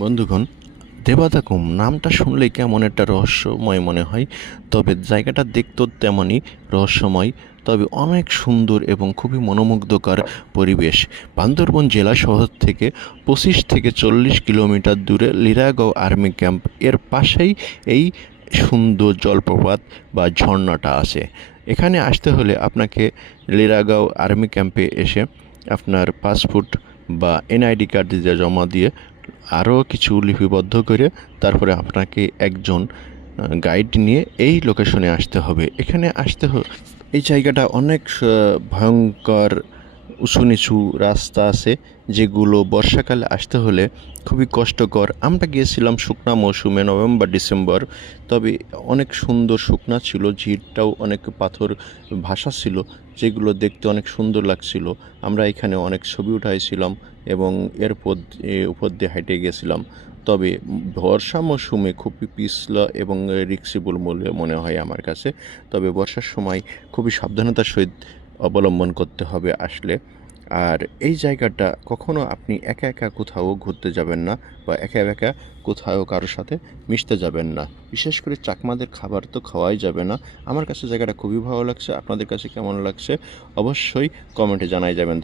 বন্ধুগণ, দেবাদাকুম নামটা শুনলেই কেমন একটা রহস্যময় মনে হয়। তবে জায়গাটা দেখতেও তেমনই রহস্যময়, তবে অনেক সুন্দর এবং খুবই মনোমুগ্ধকর পরিবেশ। বান্দরবন জেলা শহর থেকে 25 থেকে 40 কিলোমিটার দূরে লিরাগাঁও আর্মি ক্যাম্প এর পাশেই এই সুন্দর জলপ্রপাত বা ঝর্ণাটা আছে। এখানে আসতে হলে আপনাকে লিরাগাঁও আর্মি ক্যাম্পে এসে আপনার পাসপোর্ট বা এনআইডি কার্ড জমা দিয়ে আরও কিছু লিপিবদ্ধ করে তারপরে আপনাকে একজন গাইড নিয়ে এই লোকেশনে আসতে হবে। এখানে এই জায়গাটা অনেক ভয়ঙ্কর উঁচু নিচু রাস্তা আছে, যেগুলো বর্ষাকালে আসতে হলে খুবই কষ্টকর। আমরা গিয়েছিলাম শুকনা মৌসুমে, নভেম্বর ডিসেম্বর। তবে অনেক সুন্দর শুকনা ছিল, ঝিরটাও অনেক পাথর ভাসা ছিল, যেগুলো দেখতে অনেক সুন্দর লাগছিল। আমরা এখানে অনেক ছবি উঠাইছিলাম এবং উপর দিয়ে হেঁটে গেছিলাম। তবে বর্ষা মৌসুমে খুবই পিছলা এবং রিস্কেবল বলে মনে হয় আমার কাছে। তবে বর্ষার সময় খুবই সাবধানতার সহিত অবলম্বন করতে হবে আসলে। আর এই জায়গাটা কখনো আপনি একা একা কোথাও ঘুরতে যাবেন না, বা একা একা কোথাও কারোর সাথে মিশতে যাবেন না। বিশেষ করে চাকমাদের খাবার তো খাওয়াই যাবে না। আমার কাছে জায়গাটা খুবই ভালো লাগছে। আপনাদের কাছে কেমন লাগছে অবশ্যই কমেন্টে জানাই যাবেন।